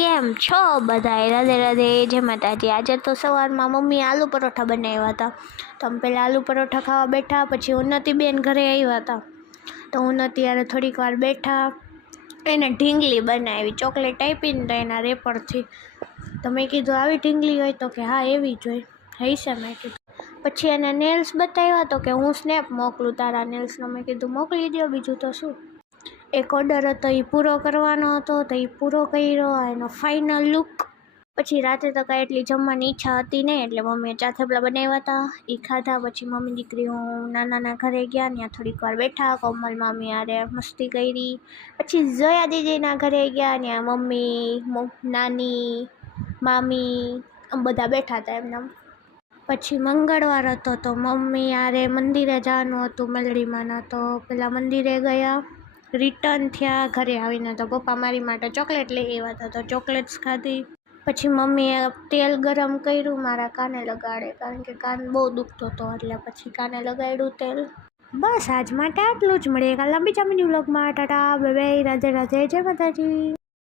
કેમ છો બધાય? રાધે રાધે, જય માતાજી। આજે તો સવારમાં મમ્મીએ આલુ પરોઠા બનાવ્યા હતા, તો અમે પહેલાં આલુ પરોઠા ખાવા બેઠા। પછી ઉન્નતિ બેન ઘરે આવ્યા હતા, તો ઉન્નતિ યારે થોડીક વાર બેઠા। એને ઢીંગલી બનાવી, ચોકલેટ આપીને તો એના રેપરથી। તો મેં કીધું આવી ઢીંગલી હોય? તો કે હા એવી જ હોય, હશે મેં કીધું। પછી એને નેલ્સ બતાવ્યા, તો કે હું સ્નેપ મોકલું તારા નેલ્સનો। મેં કીધું મોકલી દો, બીજું તો શું। એક ઓર્ડર હતો એ પૂરો કરવાનો હતો, તો એ પૂરો કર્યો, એનો ફાઇનલ લુક। પછી રાતે તો કાંઈ એટલી જમવાની ઈચ્છા હતી નહીં, એટલે મમ્મીએ ચા થેપલા બનાવ્યા હતા, એ ખાધા। પછી મમ્મી દીકરી હું નાનાના ઘરે ગયા, ત્યાં થોડીક વાર બેઠા, કોમલ મામી હારે મસ્તી કરી। પછી ઝયા દીદીના ઘરે ગયા, ત્યાં મમ્મી, નાની, મામી બધા બેઠા હતા એમના। પછી મંગળવાર હતો, તો મમ્મી યારે મંદિરે જવાનું હતું મેલડીમાંના, તો પેલા મંદિરે ગયા, રિટર્ન થયા। ઘરે આવીને તો પપ્પા મારી માટે ચોકલેટ લઈ આવ્યા હતા, તો ચોકલેટ્સ ખાધી। પછી મમ્મીએ તેલ ગરમ કર્યું મારા કાને લગાડે, કારણ કે કાન બહુ દુખતો હતો, એટલે પછી કાને લગાડ્યું તેલ। બસ આજ માટે આટલું જ, મળીએ કાલના બીજા મિની વ્લોગમાં। ટાટા બાય બાય, રાધે રાધે, જય માતાજી।